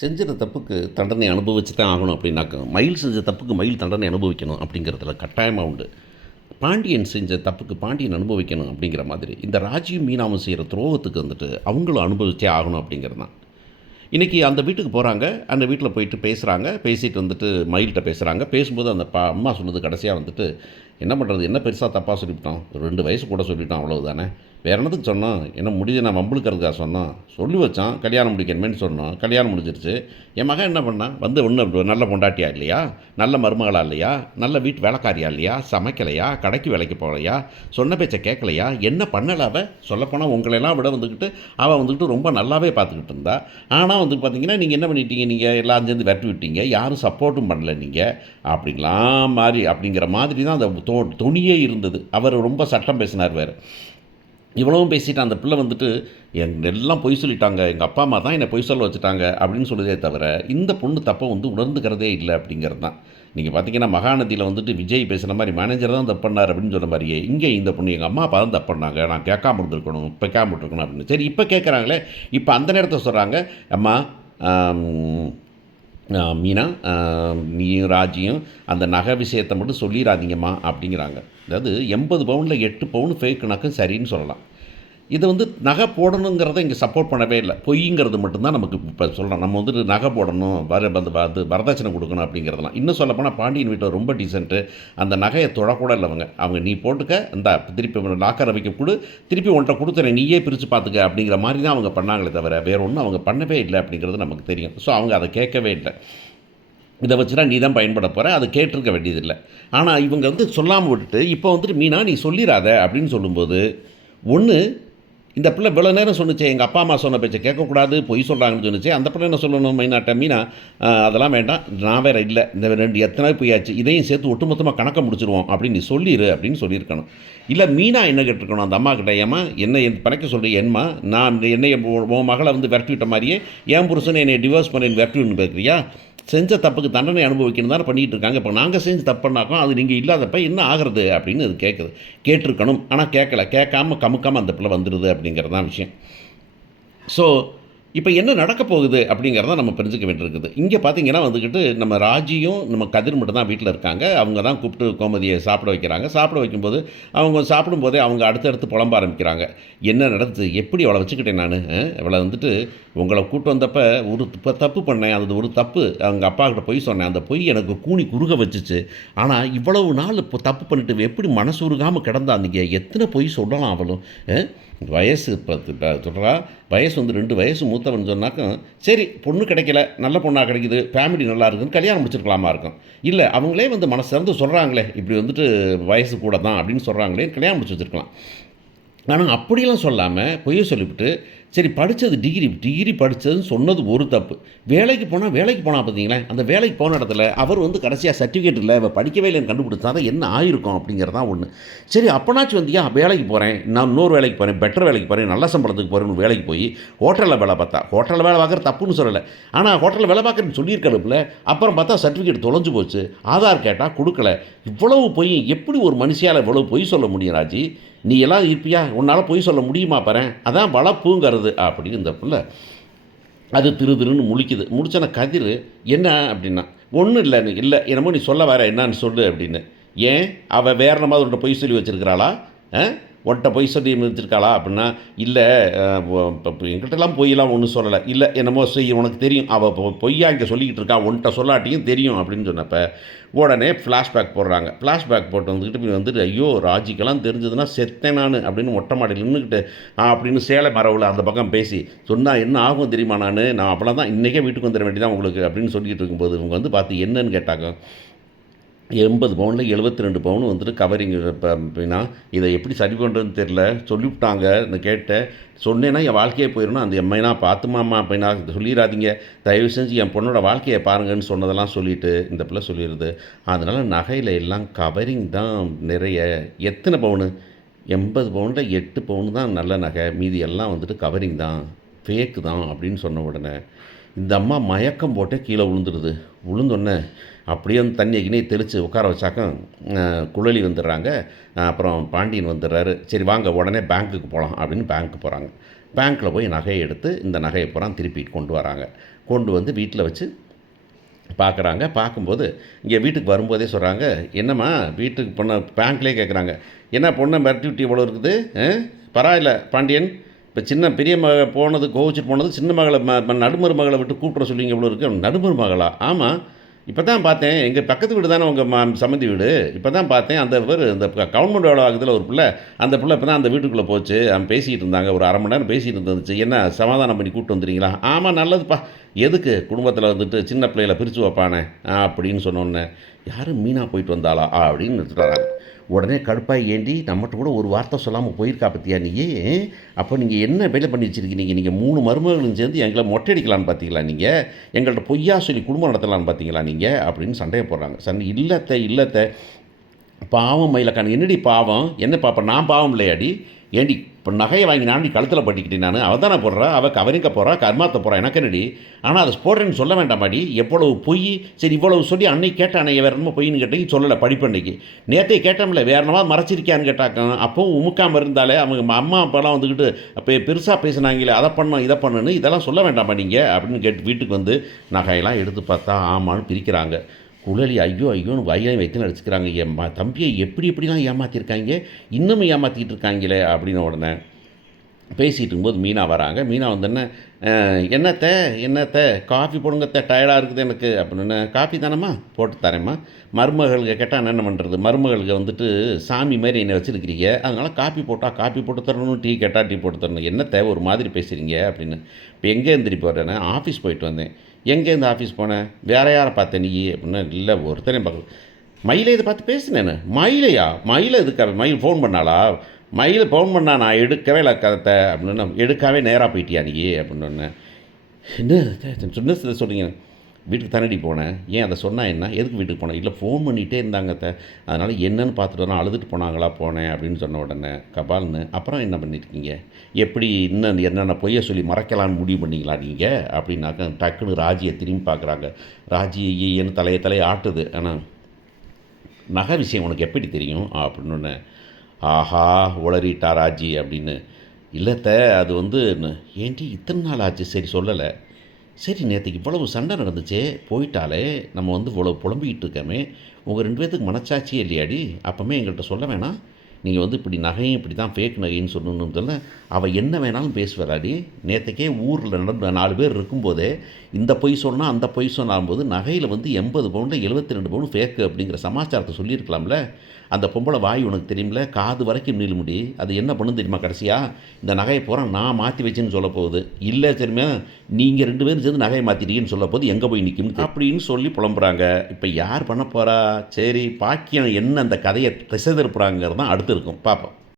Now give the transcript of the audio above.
செஞ்ச தப்புக்கு தண்டனை அனுபவிச்சு தான் ஆகணும் அப்படின்னாக்க, மயில் செஞ்ச தப்புக்கு மயில் தண்டனை அனுபவிக்கணும் அப்படிங்கிறதுல கட்டாயமாக உண்டு. பாண்டியன் செஞ்ச தப்புக்கு பாண்டியன் அனுபவிக்கணும் அப்படிங்கிற மாதிரி, இந்த ராஜியும் மீனாவும் செய்கிற துரோகத்துக்கு வந்துட்டு அவங்களும் அனுபவிச்சே ஆகணும் அப்படிங்கிறது தான். இன்றைக்கி அந்த வீட்டுக்கு போகிறாங்க. அந்த வீட்டில் போயிட்டு பேசுகிறாங்க. பேசிட்டு வந்துட்டு மயில்கிட்ட பேசுகிறாங்க. பேசும்போது அந்த அம்மா சொன்னது கடைசியாக வந்துட்டு, என்ன பண்ணுறது, என்ன பெருசாக தப்பாக சொல்லிவிட்டோம், ஒரு 2 வயசு கூட சொல்லிவிட்டோம், அவ்வளவுதானே, வேறு என்னத்துக்கு சொன்னோம், என்ன முடிஞ்சு நான் வம்புழுக்கிறதுக்காக சொன்னோம், சொல்லி வச்சோம் கல்யாணம் முடிக்கணுமேனு சொன்னோம், கல்யாணம் முடிஞ்சிருச்சு. என் மகன் என்ன பண்ணான், வந்து ஒன்று நல்ல பொண்டாட்டியா இல்லையா, நல்ல மருமகளா இல்லையா, நல்ல வீட்டு வேலைக்காரியா இல்லையா, சமைக்கலையா, கடைக்கு வேலைக்கு போகலையா, சொன்ன பேச்சை கேட்கலையா, என்ன பண்ணலை அவள், சொல்லப்போனால் உங்களெல்லாம் விட வந்துக்கிட்டு அவள் வந்துக்கிட்டு ரொம்ப நல்லாவே பார்த்துக்கிட்டு இருந்தா. ஆனால் வந்து பார்த்தீங்கன்னா நீங்கள் என்ன பண்ணிட்டீங்க, நீங்கள் எல்லாம் சேர்ந்து விரட்டி விட்டீங்க, யாரும் சப்போர்ட்டும் பண்ணலை நீங்கள், அப்படிங்களாம் மாதிரி அப்படிங்கிற மாதிரி தான் அந்த துணியே இருந்தது. அவர் ரொம்ப சட்டம் பேசினார் வேறு. இவ்வளவும் பேசிட்டு அந்த பிள்ளை வந்துட்டு எல்லாம் பொய் சொல்லிட்டாங்க, எங்கள் அப்பா அம்மா தான் என்னை பொய் சொல்ல வச்சுட்டாங்க அப்படின்னு சொல்லுதே தவிர, இந்த பொண்ணு தப்பை வந்து உணர்ந்துக்கிறதே இல்லை அப்படிங்கிறது தான். நீங்கள் பார்த்தீங்கன்னா மகாநதியில் வந்துட்டு விஜய் பேசுகிற மாதிரி மேனேஜர் தான் தப்பு பண்ணார் அப்படின்னு சொன்ன மாதிரியே, இங்கே இந்த பொண்ணு எங்கள் அம்மா அப்பா தான் தப்பு பண்ணாங்க, நான் கேட்காம இருந்திருக்கணும், இப்போ கேட்காம இருக்கணும் அப்படின்னு. சரி, இப்போ கேட்குறாங்களே, இப்போ அந்த நேரத்தை சொல்கிறாங்க, அம்மா மீனா, நீயும் ராஜியும் அந்த நகை விஷயத்தை மட்டும் சொல்லிடாதீங்கம்மா அப்படிங்கிறாங்க. அதாவது 80 பவுனில் 8 பவுன் ஃபேக்குனாக்கும் சரின்னு சொல்லலாம். இதை வந்து நகை போடணுங்கிறத இங்கே சப்போர்ட் பண்ணவே இல்லை. பொய்ங்கிறது மட்டும்தான் நமக்கு இப்போ சொல்கிறோம். நம்ம வந்துட்டு நகை போடணும், அது வரதட்சணை கொடுக்கணும் அப்படிங்கிறதெல்லாம். இன்னும் சொல்லப்போனால் பாண்டியன் வீட்டில் ரொம்ப டீசென்ட்டு. அந்த நகையை தொடக்கூட இல்லை அவங்க நீ போட்டுக்க, இந்த திருப்பி லாக்கரை வைக்க கொடு, திருப்பி ஒன்றை கொடுத்துறேன், நீயே பிரித்து பார்த்துக்க அப்படிங்கிற மாதிரி தான் அவங்க பண்ணாங்களே தவிர வேறு ஒன்றும் அவங்க பண்ணவே இல்லை அப்படிங்கிறது நமக்கு தெரியும். ஸோ அவங்க அதை கேட்கவே இல்லை. இதை வச்சுட்டா நீ தான் பயன்பட போகிற, அதை கேட்டிருக்க வேண்டியதில்லை. ஆனால் இவங்க வந்து சொல்லாமல் விட்டுட்டு இப்போ வந்துட்டு மீனா நீ சொல்லிடாத அப்படின்னு சொல்லும்போது, ஒன்று இந்த பிள்ளை இவ்வளோ நேரம் சொன்னிச்சே, எங்கள் அப்பா அம்மா சொன்ன பேச்சை கேட்கக்கூடாது, பொய் சொல்கிறாங்கன்னு சொன்னிச்சு, அந்த பிள்ளை என்ன சொல்லணும், மைனாட்ட மீனா அதெல்லாம் வேண்டாம், நான் வேறு இல்லை, இந்த 2 எத்தனை பொய்யாச்சு, இதையும் சேர்த்து ஒட்டுமொத்தமாக கணக்கை முடிச்சிருவோம் அப்படின்னு நீ சொல்லிடு அப்படின்னு சொல்லியிருக்கணும். இல்லை மீனா என்ன கேட்டிருக்கணும் அந்த அம்மா கிட்ட, ஏம்மா என்ன பறைக்க சொல்கிறீ, என்னம்மா நான் என்னை உன் மகளை வந்து விரட்டி விட்ட மாதிரியே என் புருஷனை என்னை டிவோர்ஸ் பண்ணி விரட்டி விட்டு கேட்குறியா, செஞ்ச தப்புக்கு தண்டனை அனுபவிக்கணும் தானே பண்ணிகிட்டு இருக்காங்க, இப்போ நாங்கள் செஞ்சு தப்புனாக்கோ அது நீங்கள் இல்லாதப்ப என்ன ஆகிறது அப்படின்னு அது கேட்டிருக்கணும். ஆனால் கேட்காம கமுக்காமல் அந்த பிள்ளை வந்துடுது அப்படிங்கிறது தான் விஷயம். ஸோ இப்போ என்ன நடக்க போகுது அப்படிங்கிறத நம்ம தெரிஞ்சுக்க வேண்டியிருக்குது. இங்கே பார்த்தீங்கன்னா வந்துக்கிட்டு நம்ம ராஜியும் நம்ம கதிர் மட்டும் தான் வீட்டில் இருக்காங்க. அவங்க தான் கூப்பிட்டு கோமதியை சாப்பிட வைக்கிறாங்க. சாப்பிட வைக்கும்போது அவங்க சாப்பிடும்போதே அவங்க அடுத்தடுத்து புலம்ப ஆரம்பிக்கிறாங்க. என்ன நடந்துச்சு, எப்படி அவளை வச்சுக்கிட்டேன் நான், அவளை வந்துட்டு உங்களை கூப்பிட்டு வந்தப்போ ஒரு தப்பு பண்ணேன், அது ஒரு தப்பு, அவங்க அப்பா கிட்ட பொய் சொன்னேன், அந்த பொய் எனக்கு கூனி குறுக வச்சுச்சு. ஆனால் இவ்வளவு நாள் இப்போ தப்பு பண்ணிட்டு எப்படி மனசு உருகாமல் கிடந்தாந்தீங்க, எத்தனை பொய் சொல்லலாம் அவளும், வயசு இப்போ சொல்கிறா, வயசு வந்து 2 வயசு மூத்தவன் சொன்னாக்க சரி, பொண்ணு கிடைக்கல, நல்ல பொண்ணாக கிடைக்குது, ஃபேமிலி நல்லா இருக்குன்னு கல்யாணம் முடிச்சிருக்கலாமா இருக்கும். இல்லை அவங்களே வந்து மனசு திறந்து சொல்கிறாங்களே, இப்படி வந்துட்டு வயசு கூட தான் அப்படின்னு சொல்கிறாங்களே, கல்யாணம் முடிச்சு வச்சுருக்கலாம். ஆனால் அப்படியெல்லாம் சொல்லாமல் பொய்யை சொல்லிவிட்டு, சரி படித்தது டிகிரி படித்ததுன்னு சொன்னது ஒரு தப்பு, வேலைக்கு போனால் பார்த்தீங்களேன், அந்த வேலைக்கு போன இடத்துல அவர் வந்து கடைசியாக சர்டிஃபிகேட் இல்லை, அவள் படிக்கவே இல்லைன்னு கண்டுபிடிச்சா தான் என்ன ஆயிருக்கும் அப்படிங்கிறதான் ஒன்று. சரி அப்போனாச்சும் வந்தியா, வேலைக்கு போகிறேன், நான் இன்னொரு வேலைக்கு போகிறேன், பெட்டர் வேலைக்கு போகிறேன், நல்ல சம்பளத்துக்கு போகிறேன்னு வேலைக்கு போய் ஹோட்டலில் வேலை பார்த்தா, ஹோட்டலில் வேலை பார்க்குற தப்புன்னு சொல்லலை, ஆனால் ஹோட்டலில் வேலை பார்க்குறேன்னு சொல்லியிருக்கணும்ல, அப்புறம் பார்த்தா சர்டிஃபிகேட் தொலைஞ்சு போச்சு, ஆதார் கேட்டால் கொடுக்கல, இவ்வளவு பொய் எப்படி ஒரு மனுஷியால் இவ்வளவு பொய் சொல்ல முடியும் ராஜி, நீ எல்லாம் இருப்பியா, உன்னால் பொய் சொல்ல முடியுமா பாரு, அதான் வளப்புங்கிறது அப்படின்னு இந்த பிள்ளை அது திருன்னு முழிக்குது. முடிச்சன கதிர் என்ன அப்படின்னா, ஒன்றும் இல்லை என்னமோ நீ சொல்ல வர என்னன்னு சொல்லு அப்படின்னு. ஏன் அவள் வேறு மாதிரி உன்ட்ட பொய் சொல்லி வச்சுருக்கிறாளா, ஒன்ட்ட பொய் சொல்லி வச்சுருக்காளா அப்படின்னா, இல்லை என்கிட்டலாம் பொய்யெல்லாம் ஒன்றும் சொல்லலை, இல்லை என்னமோ செய்ய உனக்கு தெரியும், அவள் பொய்யா இங்கே சொல்லிக்கிட்டு இருக்கா, ஒன்ட்ட சொல்லாட்டியும் தெரியும் அப்படின்னு சொன்னப்போ உடனே ஃப்ளாஷ்பேக் போடுறாங்க. ஃப்ளாஷ்பேக் போட்டு வந்துட்டு ஐயோ ராஜிக்கெல்லாம் தெரிஞ்சதுன்னா செத்தேன் நான் அப்படின்னு மொட்டை மாடியில் நின்றுக்கிட்டு அப்படின்னு சேலை மரவில் அந்த பக்கம் பேசி சொன்னால் என்ன ஆகும் தெரியுமா, நான் அவ்வளோ தான் இன்றைக்கே வீட்டுக்கு வந்துட வேண்டியதான் உங்களுக்கு அப்படின்னு சொல்லிகிட்டு இருக்கும்போது இவங்க வந்து பார்த்து என்னன்னு கேட்டாங்க, 80 பவுனில் 72 பவுன் வந்துட்டு கவரிங் அப்படின்னா இதை எப்படி சரி பண்ணுறதுன்னு தெரில, சொல்லிவிட்டாங்க, நான் கேட்டேன், சொன்னேன்னா என் வாழ்க்கையே போயிடணும், அந்த எம்மைனா பார்த்துமாம்மா அப்படின்னா சொல்லிடாதீங்க, தயவு செஞ்சு என் பொண்ணோட வாழ்க்கையை பாருங்கன்னு சொன்னதெல்லாம் சொல்லிவிட்டு இந்த பிள்ளை சொல்லிடுது. அதனால் நகையில் எல்லாம் கவரிங் தான் நிறைய. எத்தனை பவுனு, 80 பவுனில் 8 பவுன் தான் நல்ல நகை, மீதி எல்லாம் வந்துட்டு கவரிங் தான், ஃபேக்கு தான் அப்படின்னு சொன்ன உடனே இந்த அம்மா மயக்கம் போட்டே கீழே விழுந்தோடனே அப்படியே வந்து தண்ணி கிணே தெளித்து உட்கார வச்சாக்க குழலி வந்துடுறாங்க. அப்புறம் பாண்டியன் வந்துடுறாரு. சரி வாங்க உடனே பேங்க்குக்கு போகலாம் அப்படின்னு பேங்க்கு போகிறாங்க. பேங்க்கில் போய் நகையை எடுத்து இந்த நகையை பூரா திருப்பிட்டு கொண்டு வராங்க. கொண்டு வந்து வீட்டில் வச்சு பார்க்குறாங்க. பார்க்கும்போது இங்கே வீட்டுக்கு வரும்போதே சொல்கிறாங்க, என்னம்மா வீட்டுக்கு பொண்ணை பேங்க்லேயே கேட்குறாங்க, என்ன பொண்ணை மிரட்டி விட்டு இவ்வளோ இருக்குது, பரவாயில்ல பாண்டியன், இப்போ சின்ன பெரிய மக போனது கோவிச்சிட்டு போனது சின்ன மகளை நடுமருமகளை விட்டு கூப்பிட்ற சொல்லிங்க இவ்வளோ இருக்குது. நடுமருமகளா? ஆமாம், இப்போ தான் பார்த்தேன், எங்கள் பக்கத்து வீடு தானே உங்கள் சம்மந்தி வீடு, இப்போ தான் பார்த்தேன் அந்த இந்த கவர்மெண்ட் வேலை ஆகுதுல ஒரு பிள்ளை, அந்த பிள்ளை இப்போ தான் அந்த வீட்டுக்குள்ளே போச்சு, அவன் பேசிகிட்டு இருந்தாங்க, ஒரு அரை மணி நேரம் பேசிகிட்டு இருந்துச்சு, என்ன சமாதானம் பண்ணி கூப்பிட்டு வந்துடுறீங்களா? ஆமாம் நல்லதுப்பா, எதுக்கு குடும்பத்தில் வந்துட்டு சின்ன பிள்ளைகளை பிரித்து வைப்பானே அப்படின்னு சொன்னோன்னே, யாரும் மீனா போயிட்டு வந்தாளா அப்படின்னு எடுத்துட்டாங்க. உடனே கடுப்பாக ஏண்டி நம்மகிட்ட கூட ஒரு வார்த்தை சொல்லாமல் போயிருக்கா பற்றியா நீ? அப்போ நீங்கள் என்ன வேலை பண்ணி வச்சுருக்கீங்க? நீங்கள் 3 மருமகளும் சேர்ந்து எங்களை மொட்டை அடிக்கலான்னு பார்த்தீங்களா நீங்கள்? எங்கள்கிட்ட பொய்யா சொல்லி குடும்பம் நடத்தலான்னு பார்த்தீங்களா நீங்கள்? அப்படின்னு சண்டையை போடுறாங்க. இல்லத்தை பாவம் மயிலக்கான, என்னடி பாவம்? என்ன பாப்பா, நான் பாவம் இல்லையாடி? ஏண்டி இப்போ நகையை வாங்கி நாண்டி கழுத்தில் பட்டிக்கிட்டேன் நான், அவள் தானே போடுறா, அவள் கவரிங்க போகிறா, கர்மாத்த போகிறா, எனக்கு என்னடி? ஆனால் அதை போடுறேன்னு சொல்ல வேண்டாமாடி? எவ்வளவு பொய்! சரி இவ்வளவு சொல்லி அன்னைக்கு கேட்டேன், அன்னைக்கு வேறு என்னமோ பொய்ன்னு கேட்டேன், சொல்லலை படிப்பண்டைக்கு. நேற்றே கேட்டோம்ல, வேறு என்னவா மறைச்சிருக்கியான்னு கேட்டாக்க, அப்போவும் உமுக்காமல் இருந்தாலே அவங்க அம்மா அப்பாலாம் வந்துக்கிட்டு அப்போ பெருசாக பேசினாங்களே, அதை பண்ணோம் இதை பண்ணுன்னு, இதெல்லாம் சொல்ல வேண்டாமா நீங்கள் அப்படின்னு கேட்டு வீட்டுக்கு வந்து நகையெல்லாம் எடுத்து பார்த்தா ஆமான்னு பிரிக்கிறாங்க. குழலி ஐயோ ஐயோன்னு வயலையும் வைத்து அடிச்சுக்கிறாங்க. என் தம்பியை எப்படிலாம் ஏமாற்றிருக்காங்க, இன்னமும் ஏமாற்றிக்கிட்டு இருக்காங்களே அப்படின்னு. உடனே பேசிகிட்டு இருக்கும்போது மீனா வராங்க. மீனா வந்தோடனே, என்னத்தை காஃபி போடுங்கத்த, டயர்டாக இருக்குது எனக்கு அப்படின்னு. காஃபி தானம்மா, போட்டு தரேம்மா. மருமகளுக்கு கேட்டால் என்னென்ன பண்ணுறது, மருமகளுக்கு வந்துட்டு சாமி மாதிரி என்னை வச்சுருக்கிறீங்க, அதனால் காஃபி போட்டு தரணும், டீ கேட்டால் டீ போட்டு தரணும், என்னத்தை ஒரு மாதிரி பேசுகிறீங்க அப்படின்னு. இப்போ எங்கே எழுந்திரிப்பி வரேன்னா, ஆஃபீஸ் போயிட்டு வந்தேன். எங்கேருந்து ஆஃபீஸ் போனேன், வேறு யாரை பார்த்தேன் நீ அப்படின்னா? இல்லை ஒருத்தரையும் பார்க்க. மயிலை இதை பார்த்து பேசினேன்னு. மயிலை எதுக்காக? மயில் ஃபோன் பண்ணாளா? மயில் ஃபோன் பண்ணா, நான் எடுக்கவே இல்லை கதை அப்படின்னு. எடுக்காவே நேராக போயிட்டியா நீ அப்படின்னு. என்ன சொன்ன சொல்கிறீங்க? வீட்டுக்கு தானடி போனேன். ஏன் அதை சொன்னால் என்ன, எதுக்கு வீட்டுக்கு போனேன்? இல்லை ஃபோன் பண்ணிகிட்டே இருந்தாங்க அதனால் என்னன்னு பார்த்துட்டு வரேன், அழுதுட்டு போனாங்களா போனேன் அப்படின்னு சொன்ன உடனே கபால்னு. அப்புறம் என்ன பண்ணியிருக்கீங்க, எப்படி இன்னும் என்னென்ன பொய்ய சொல்லி மறைக்கலான்னு முடிவு பண்ணிங்களா நீங்கள் அப்படின்னாக்க டக்குன்னு ராஜியை திரும்பி பார்க்குறாங்க. ராஜி என்ன தலையை ஆட்டுது. ஆனால் நகை விஷயம் உனக்கு எப்படி தெரியும் அப்படின்னு. ஆஹா உளறிட்டா ராஜி அப்படின்னு. இல்லைத்த அது வந்து ஏன்டி இத்தனை நாள் ஆச்சு, சரி சொல்லலை, சரி நேற்றுக்கு இவ்வளவு சண்டை நடந்துச்சே, போயிட்டாலே நம்ம வந்து இவ்வளோ புலம்பிக்கிட்டு இருக்கோமே, உங்கள் 2 பேர்த்துக்கு மனச்சாட்சியே இல்லையாடி? அப்போமே எங்கள்கிட்ட சொல்ல வேணாம், நீங்கள் வந்து இப்படி நகையும் இப்படி தான் ஃபேக் நகைன்னு சொல்லணும்னு சொல்ல, அவள் என்ன வேணாலும் பேசுவாராடி. நேற்றுக்கே ஊரில் நடந்த 4 பேர் இருக்கும்போதே இந்த பொய் சொன்னால் அந்த பொய் சொன்னாகும்போது நகையில் வந்து 80 பவுனில் 72 பவுன் ஃபேக்கு அப்படிங்கிற சமாச்சாரத்தை சொல்லியிருக்கலாம்ல. அந்த பொம்பளை வாய் உனக்கு தெரியுமில்ல, காது வரைக்கும் நீளுமுடி, அது என்ன பண்ணுன்னு தெரியுமா? கடைசியாக இந்த நகையை பூரா நான் மாற்றி வச்சேன்னு சொல்ல போகுது. இல்லை தெரியுமா, நீங்கள் 2 பேரும் சேர்ந்து நகையை மாற்றிட்டீங்கன்னு சொல்ல போது எங்கே போய் நிற்கும் அப்படின்னு சொல்லி புலம்புறாங்க. இப்போ யார் பண்ண போகிறா? சரி பாக்கியம் என்ன அந்த கதையை திசை திருப்புறாங்கிறது தான் அடுத்து இருக்கும், பார்ப்போம்.